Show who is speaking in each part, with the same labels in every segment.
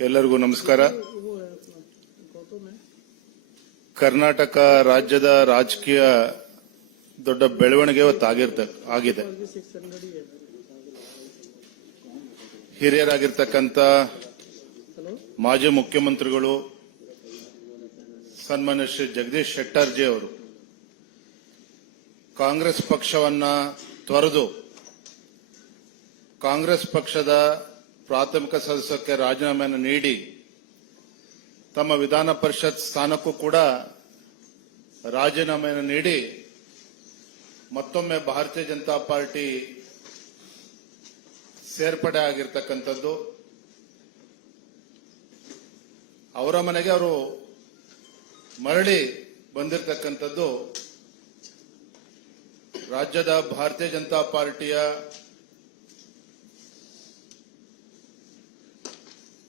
Speaker 1: ಎಲ್ಲರಿಗೂ ನಮಸ್ಕಾರ. ಕರ್ನಾಟಕ ರಾಜ್ಯದ ರಾಜಕೀಯ ದೊಡ್ಡ ಬೆಳವಣಿಗೆ ಇವತ್ತು ಆಗಿದೆ. ಹಿರಿಯರಾಗಿರ್ತಕ್ಕಂಥ ಮಾಜಿ ಮುಖ್ಯಮಂತ್ರಿಗಳು ಸನ್ಮಾನ್ಯ ಶ್ರೀ ಜಗದೀಶ್ ಶೆಟ್ಟರ್ಜಿ ಅವರು ಕಾಂಗ್ರೆಸ್ ಪಕ್ಷವನ್ನ ತೊರೆದು ಕಾಂಗ್ರೆಸ್ ಪಕ್ಷದ ಪ್ರಾಥಮಿಕ ಸದಸ್ಯಕ್ಕೆ ರಾಜೀನಾಮೆಯನ್ನು ನೀಡಿ ತಮ್ಮ ವಿಧಾನ ಪರಿಷತ್ ಸ್ಥಾನಕ್ಕೂ ಕೂಡ ರಾಜೀನಾಮೆಯನ್ನು ನೀಡಿ ಮತ್ತೊಮ್ಮೆ ಭಾರತೀಯ ಜನತಾ ಪಾರ್ಟಿ ಸೇರ್ಪಡೆ ಆಗಿರ್ತಕ್ಕಂಥದ್ದು. ಅವರ ಮನೆಗೆ ಅವರು ಮರಳಿ ಬಂದಿರತಕ್ಕಂಥದ್ದು. ರಾಜ್ಯದ ಭಾರತೀಯ ಜನತಾ ಪಾರ್ಟಿಯ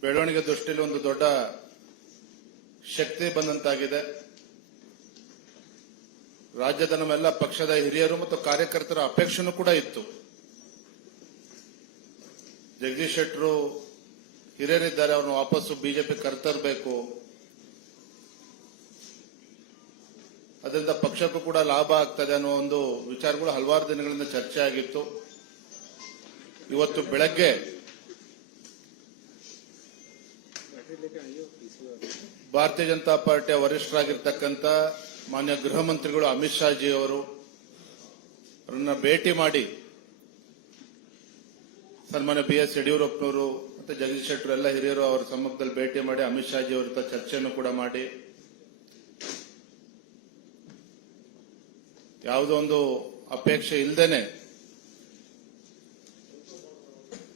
Speaker 1: ಬೆಳವಣಿಗೆ ದೃಷ್ಟಿಯಲ್ಲಿ ಒಂದು ದೊಡ್ಡ ಶಕ್ತಿ ಬಂದಂತಾಗಿದೆ. ರಾಜ್ಯದ ನಮ್ಮೆಲ್ಲ ಪಕ್ಷದ ಹಿರಿಯರು ಮತ್ತು ಕಾರ್ಯಕರ್ತರ ಅಪೇಕ್ಷೆನೂ ಕೂಡ ಇತ್ತು. ಜಗದೀಶ್ ಶೆಟ್ಟರು ಹಿರಿಯರಿದ್ದಾರೆ ಅವನು ವಾಪಸ್ಸು ಬಿಜೆಪಿ ಕರ್ತರಬೇಕು ಅದರಿಂದ ಪಕ್ಷಕ್ಕೂ ಕೂಡ ಲಾಭ ಆಗ್ತದೆ ಅನ್ನೋ ಒಂದು ವಿಚಾರಗಳು ಹಲವಾರು ದಿನಗಳಿಂದ ಚರ್ಚೆ ಆಗಿತ್ತು ಇವತ್ತು ಬೆಳಗ್ಗೆ ಭಾರತೀಯ ಜನತಾ ಪಾರ್ಟಿಯ ವರಿಷ್ಠರಾಗಿರ್ತಕ್ಕಂಥ ಮಾನ್ಯ ಗೃಹ ಮಂತ್ರಿಗಳು ಅಮಿತ್ ಶಾ ಜಿ ಅವರು ಭೇಟಿ ಮಾಡಿ ಸನ್ಮಾನ್ಯ ಬಿ ಎಸ್ ಯಡಿಯೂರಪ್ಪನವರು ಮತ್ತೆ ಜಗದೀಶ್ ಶೆಟ್ಟರು ಎಲ್ಲ ಹಿರಿಯರು ಅವರ ಸಮ್ಮುಖದಲ್ಲಿ ಭೇಟಿ ಮಾಡಿ ಅಮಿತ್ ಶಾ ಜಿ ಅವರ ಚರ್ಚೆಯನ್ನು ಕೂಡ ಮಾಡಿ. ಯಾವುದೋ ಒಂದು ಅಪೇಕ್ಷೆ ಇಲ್ಲದೇನೆ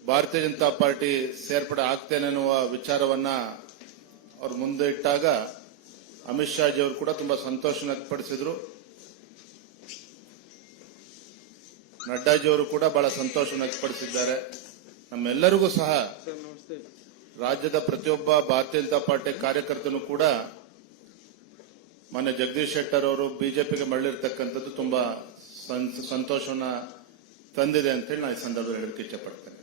Speaker 1: ಭಾರತೀಯ ಜನತಾ ಪಾರ್ಟಿ ಸೇರ್ಪಡೆ ಆಗ್ತೇನೆ ಅನ್ನುವ ವಿಚಾರವನ್ನ ಅವರು ಮುಂದೆ ಇಟ್ಟಾಗ ಅಮಿತ್ ಶಾ ಜಿ ಅವರು ಕೂಡ ತುಂಬಾ ಸಂತೋಷ ವ್ಯಕ್ತಪಡಿಸಿದ್ರು. ನಡ್ಡಾಜಿ ಅವರು ಕೂಡ ಬಹಳ ಸಂತೋಷ ವ್ಯಕ್ತಪಡಿಸಿದ್ದಾರೆ. ನಮ್ಮೆಲ್ಲರಿಗೂ ಸಹ ರಾಜ್ಯದ ಪ್ರತಿಯೊಬ್ಬ ಭಾರತೀಯ ಜನತಾ ಪಾರ್ಟಿ ಕಾರ್ಯಕರ್ತನು ಕೂಡ ಮಾನ್ಯ ಜಗದೀಶ್ ಶೆಟ್ಟರ್ ಅವರು ಬಿಜೆಪಿಗೆ ಮರಳಿರ್ತಕ್ಕಂಥದ್ದು ತುಂಬಾ ಸಂತೋಷವನ್ನ ತಂದಿದೆ ಅಂತೇಳಿ ನಾನು ಈ ಸಂದರ್ಭದಲ್ಲಿ ಹೇಳಕ್ಕೆ ಇಚ್ಛೆಪಡ್ತೇನೆ